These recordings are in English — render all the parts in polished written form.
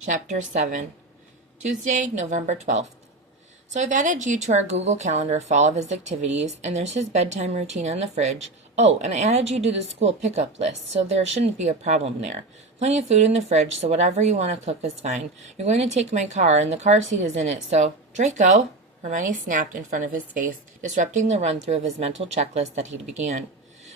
Chapter 7, Tuesday, November 12th. So I've added you to our Google Calendar for all of his activities, and there's his bedtime routine on the fridge. Oh, and I added you to the school pickup list, so there shouldn't be a problem there. Plenty of food in the fridge, so whatever you want to cook is fine. You're going to take my car, and the car seat is in it, so... Draco! Hermione snapped in front of his face, disrupting the run-through of his mental checklist that he began.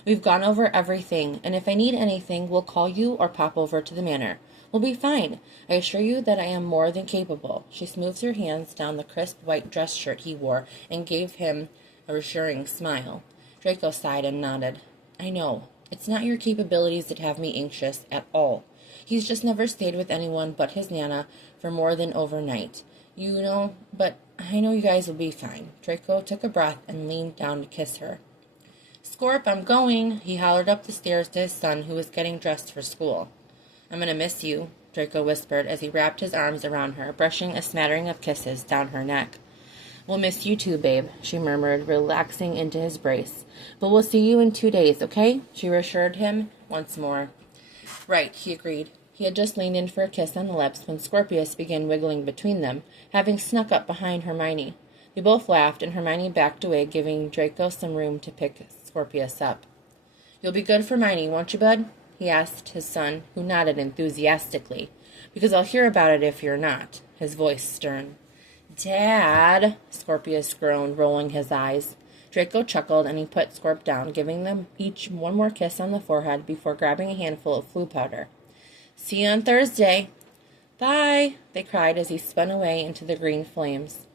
We've gone over everything, and if I need anything, we'll call you or pop over to the manor. We'll be fine. I assure you that I am more than capable. She smoothed her hands down the crisp white dress shirt he wore and gave him a reassuring smile. Draco sighed and nodded. I know. It's not your capabilities that have me anxious at all. He's just never stayed with anyone but his Nana for more than overnight. But I know you guys will be fine. Draco took a breath and leaned down to kiss her. Scorp, I'm going, he hollered up the stairs to his son, who was getting dressed for school. I'm going to miss you, Draco whispered as he wrapped his arms around her, brushing a smattering of kisses down her neck. We'll miss you too, babe, she murmured, relaxing into his brace. But we'll see you in 2 days, okay? She reassured him once more. Right, he agreed. He had just leaned in for a kiss on the lips when Scorpius began wiggling between them, having snuck up behind Hermione. They both laughed, and Hermione backed away, giving Draco some room to pick Scorpius up. You'll be good for Hermione, won't you, bud? He asked his son, who nodded enthusiastically. Because I'll hear about it if you're not, his voice stern. Dad, Scorpius groaned, rolling his eyes. Draco chuckled, and he put Scorp down, giving them each one more kiss on the forehead before grabbing a handful of Floo powder. See you on Thursday. Bye, they cried as he spun away into the green flames.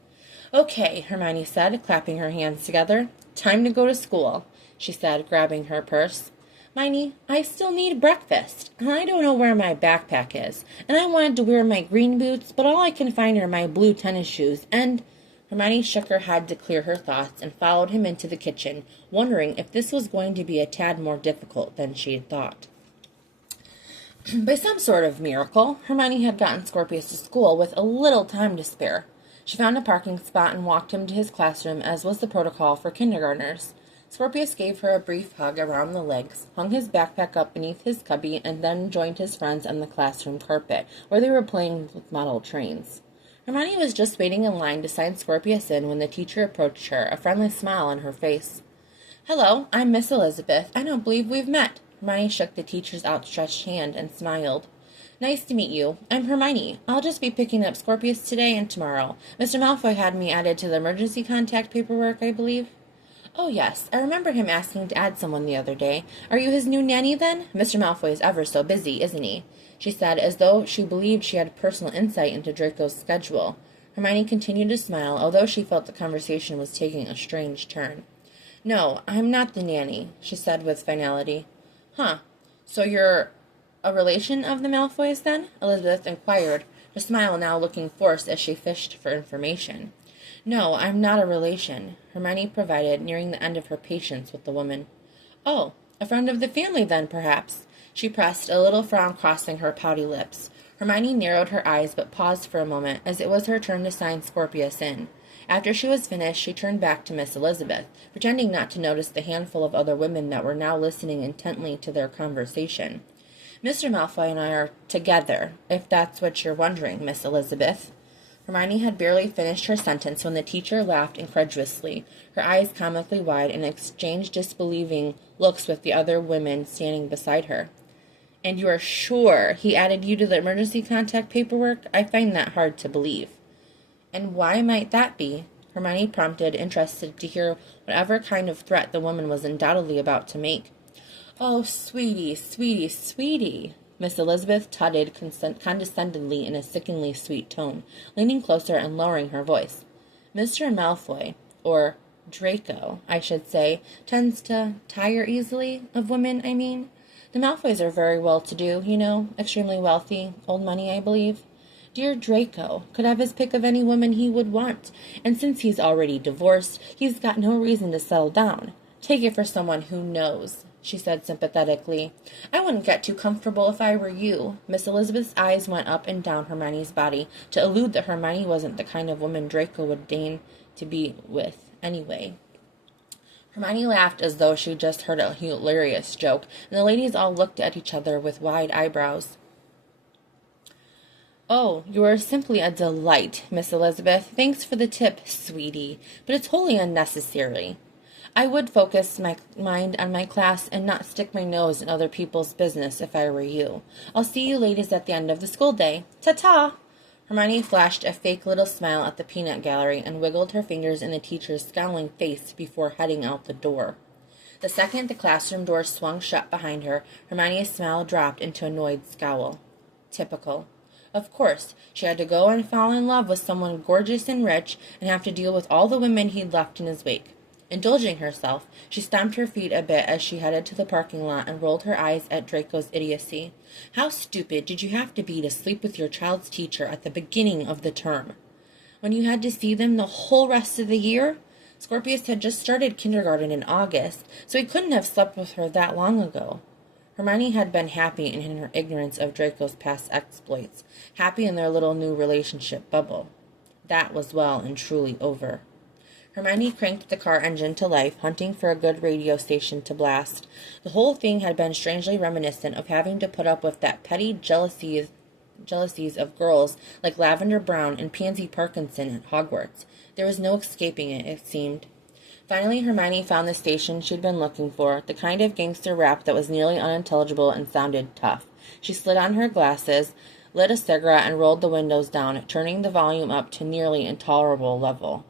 Okay, Hermione said, clapping her hands together. Time to go to school, she said, grabbing her purse. Miney, I still need breakfast, and I don't know where my backpack is, and I wanted to wear my green boots, but all I can find are my blue tennis shoes, and... Hermione shook her head to clear her thoughts and followed him into the kitchen, wondering if this was going to be a tad more difficult than she had thought. By some sort of miracle, Hermione had gotten Scorpius to school with a little time to spare. She found a parking spot and walked him to his classroom, as was the protocol for kindergartners. Scorpius gave her a brief hug around the legs, hung his backpack up beneath his cubby, and then joined his friends on the classroom carpet, where they were playing with model trains. Hermione was just waiting in line to sign Scorpius in when the teacher approached her, a friendly smile on her face. Hello, I'm Miss Elizabeth. I don't believe we've met. Hermione shook the teacher's outstretched hand and smiled. Nice to meet you. I'm Hermione. I'll just be picking up Scorpius today and tomorrow. Mr. Malfoy had me added to the emergency contact paperwork, I believe. Oh, yes. I remember him asking to add someone the other day. Are you his new nanny, then? Mr. Malfoy is ever so busy, isn't he? She said, as though she believed she had personal insight into Draco's schedule. Hermione continued to smile, although she felt the conversation was taking a strange turn. No, I'm not the nanny, she said with finality. Huh. So you're a relation of the Malfoys, then? Elizabeth inquired, her smile now looking forced as she fished for information. No, I'm not a relation, Hermione provided, nearing the end of her patience with the woman. Oh, a friend of the family, then, perhaps. She pressed, a little frown crossing her pouty lips. Hermione narrowed her eyes, but paused for a moment, as it was her turn to sign Scorpius in. After she was finished, she turned back to Miss Elizabeth, pretending not to notice the handful of other women that were now listening intently to their conversation. Mr. Malfoy and I are together, if that's what you're wondering, Miss Elizabeth. Hermione had barely finished her sentence when the teacher laughed incredulously, her eyes comically wide, and exchanged disbelieving looks with the other women standing beside her. And you are sure he added you to the emergency contact paperwork? I find that hard to believe. And why might that be? Hermione prompted, interested to hear whatever kind of threat the woman was undoubtedly about to make. Oh, sweetie, sweetie, sweetie, Miss Elizabeth tutted condescendingly in a sickeningly sweet tone, leaning closer and lowering her voice. Mr. Malfoy, or Draco, I should say, tends to tire easily, of women, I mean. The Malfoys are very well-to-do, you know, extremely wealthy, old money, I believe. Dear Draco could have his pick of any woman he would want, and since he's already divorced, he's got no reason to settle down. Take it for someone who knows, she said sympathetically. I wouldn't get too comfortable if I were you. Miss Elizabeth's eyes went up and down Hermione's body to allude that Hermione wasn't the kind of woman Draco would deign to be with anyway. Hermione laughed as though she just heard a hilarious joke, and the ladies all looked at each other with wide eyebrows. Oh, you are simply a delight, Miss Elizabeth. Thanks for the tip, sweetie, but it's wholly unnecessary. I would focus my mind on my class and not stick my nose in other people's business if I were you. I'll see you ladies at the end of the school day. Ta-ta! Hermione flashed a fake little smile at the peanut gallery and wiggled her fingers in the teacher's scowling face before heading out the door. The second the classroom door swung shut behind her, Hermione's smile dropped into an annoyed scowl. Typical. Of course, she had to go and fall in love with someone gorgeous and rich and have to deal with all the women he'd left in his wake. Indulging herself, she stomped her feet a bit as she headed to the parking lot and rolled her eyes at Draco's idiocy. How stupid did you have to be to sleep with your child's teacher at the beginning of the term? When you had to see them the whole rest of the year? Scorpius had just started kindergarten in August, so he couldn't have slept with her that long ago. Hermione had been happy in her ignorance of Draco's past exploits, happy in their little new relationship bubble. That was well and truly over. Hermione cranked the car engine to life, hunting for a good radio station to blast. The whole thing had been strangely reminiscent of having to put up with that petty jealousies of girls like Lavender Brown and Pansy Parkinson at Hogwarts. There was no escaping it, it seemed. Finally, Hermione found the station she'd been looking for, the kind of gangster rap that was nearly unintelligible and sounded tough. She slid on her glasses, lit a cigarette, and rolled the windows down, turning the volume up to nearly intolerable level.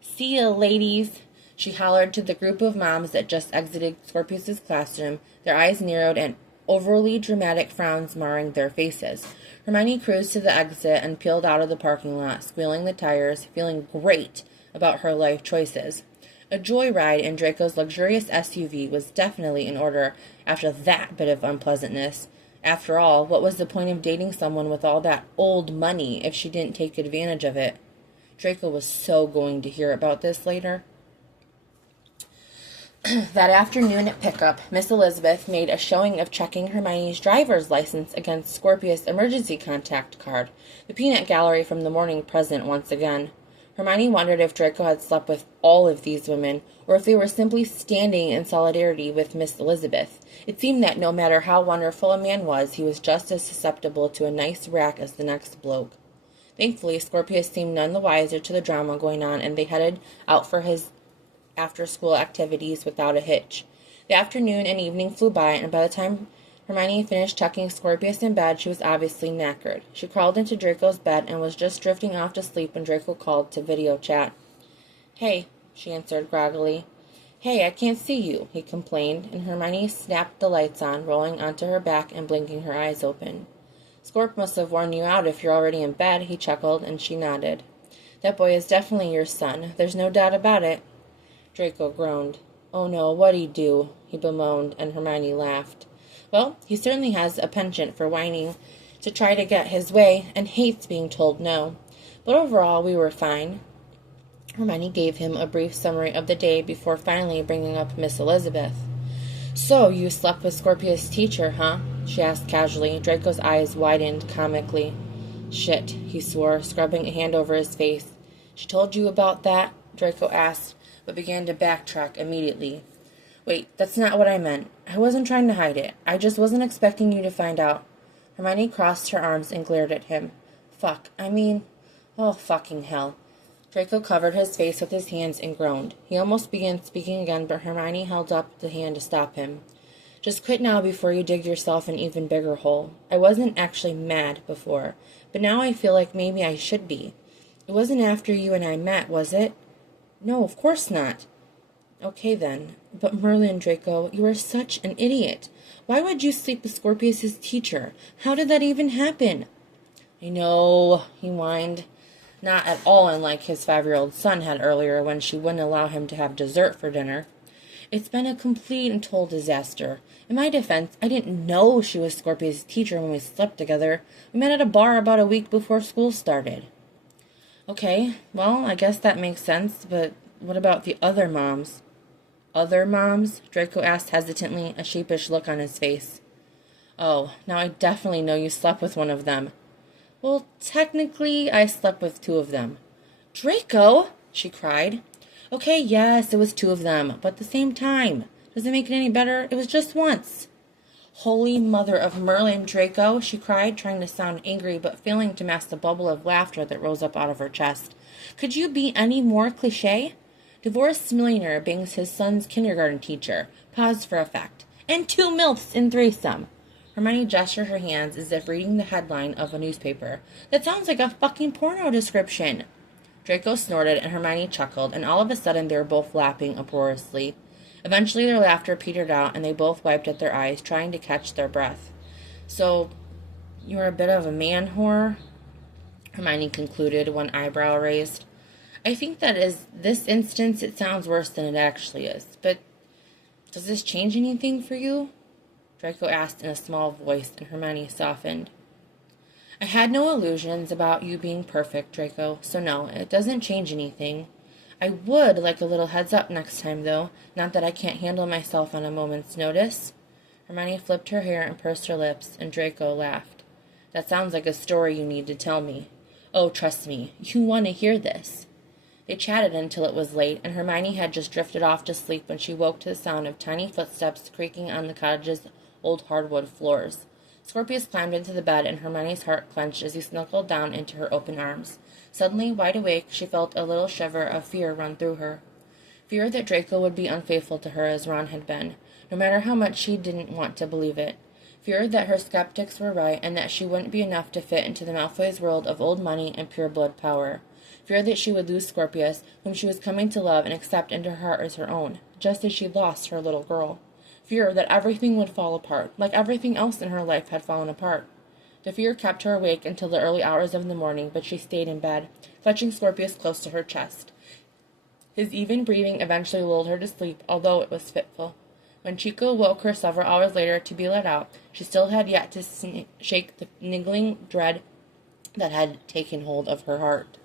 "See ya, ladies," she hollered to the group of moms that just exited Scorpius's classroom, their eyes narrowed and overly dramatic frowns marring their faces. Hermione cruised to the exit and peeled out of the parking lot, squealing the tires, feeling great about her life choices. A joyride in Draco's luxurious SUV was definitely in order after that bit of unpleasantness. After all, what was the point of dating someone with all that old money if she didn't take advantage of it? Draco was so going to hear about this later. That afternoon at pickup, Miss Elizabeth made a showing of checking Hermione's driver's license against Scorpius' emergency contact card, the peanut gallery from the morning present once again. Hermione wondered if Draco had slept with all of these women, or if they were simply standing in solidarity with Miss Elizabeth. It seemed that no matter how wonderful a man was, he was just as susceptible to a nice rack as the next bloke. Thankfully, Scorpius seemed none the wiser to the drama going on, and they headed out for his after-school activities without a hitch. The afternoon and evening flew by, and by the time Hermione finished tucking Scorpius in bed, she was obviously knackered. She crawled into Draco's bed and was just drifting off to sleep when Draco called to video chat. "Hey," she answered groggily. "Hey, I can't see you," he complained, and Hermione snapped the lights on, rolling onto her back and blinking her eyes open. "Scorp must have worn you out if you're already in bed," he chuckled, and she nodded. "That boy is definitely your son. There's no doubt about it." Draco groaned. "Oh no, what'd he do?" he bemoaned, and Hermione laughed. "Well, he certainly has a penchant for whining to try to get his way, and hates being told no. But overall, we were fine." Hermione gave him a brief summary of the day before finally bringing up Miss Elizabeth. "So, you slept with Scorpius' teacher, huh?" she asked casually. Draco's eyes widened comically. "Shit," he swore, scrubbing a hand over his face. "She told you about that?" Draco asked, but began to backtrack immediately. "Wait, that's not what I meant. I wasn't trying to hide it. I just wasn't expecting you to find out." Hermione crossed her arms and glared at him. Oh, fucking hell. Draco covered his face with his hands and groaned. He almost began speaking again, but Hermione held up the hand to stop him. "Just quit now before you dig yourself an even bigger hole. I wasn't actually mad before, but now I feel like maybe I should be. It wasn't after you and I met, was it?" "No, of course not." "Okay, then. But Merlin, Draco, you are such an idiot. Why would you sleep with Scorpius' teacher? How did that even happen?" "I know," he whined. Not at all unlike his 5-year-old son had earlier when she wouldn't allow him to have dessert for dinner. "It's been a complete and total disaster. In my defense, I didn't know she was Scorpius' teacher when we slept together. We met at a bar about a week before school started." "Okay, well, I guess that makes sense, but what about the other moms?" "Other moms?" Draco asked hesitantly, a sheepish look on his face. "Oh, now I definitely know you slept with one of them." "Well, technically, I slept with 2 of them." "Draco!" she cried. "Okay, yes, it was 2 of them, but at the same time. Does it make it any better? It was just once." Holy mother of Merlin, Draco, she cried, trying to sound angry but failing to mask the bubble of laughter that rose up out of her chest. Could you be any more cliché? Divorced millionaire bangs his son's kindergarten teacher. Paused for effect. And 2 MILFs in threesome. Hermione gestured her hands as if reading the headline of a newspaper. That sounds like a fucking porno description. Draco snorted and Hermione chuckled, and all of a sudden they were both laughing uproariously. Eventually their laughter petered out, and they both wiped at their eyes, trying to catch their breath. So, you're a bit of a man whore? Hermione concluded, one eyebrow raised. I think that is this instance it sounds worse than it actually is, but does this change anything for you? Draco asked in a small voice, and Hermione softened. I had no illusions about you being perfect, Draco, so no, it doesn't change anything. I would like a little heads up next time, though, not that I can't handle myself on a moment's notice. Hermione flipped her hair and pursed her lips, and Draco laughed. That sounds like a story you need to tell me. Oh, trust me, you want to hear this. They chatted until it was late, and Hermione had just drifted off to sleep when she woke to the sound of tiny footsteps creaking on the cottage's old hardwood floors. Scorpius climbed into the bed, and Hermione's heart clenched as he snuggled down into her open arms. Suddenly, wide awake, she felt a little shiver of fear run through her. Fear that Draco would be unfaithful to her as Ron had been, no matter how much she didn't want to believe it. Fear that her skeptics were right, and that she wouldn't be enough to fit into the Malfoys' world of old money and pure-blood power. Fear that she would lose Scorpius, whom she was coming to love and accept into her heart as her own, just as she lost her little girl. Fear that everything would fall apart, like everything else in her life had fallen apart. The fear kept her awake until the early hours of the morning, but she stayed in bed, clutching Scorpius close to her chest. His even breathing eventually lulled her to sleep, although it was fitful. When Chico woke her several hours later to be let out, she still had yet to shake the niggling dread that had taken hold of her heart.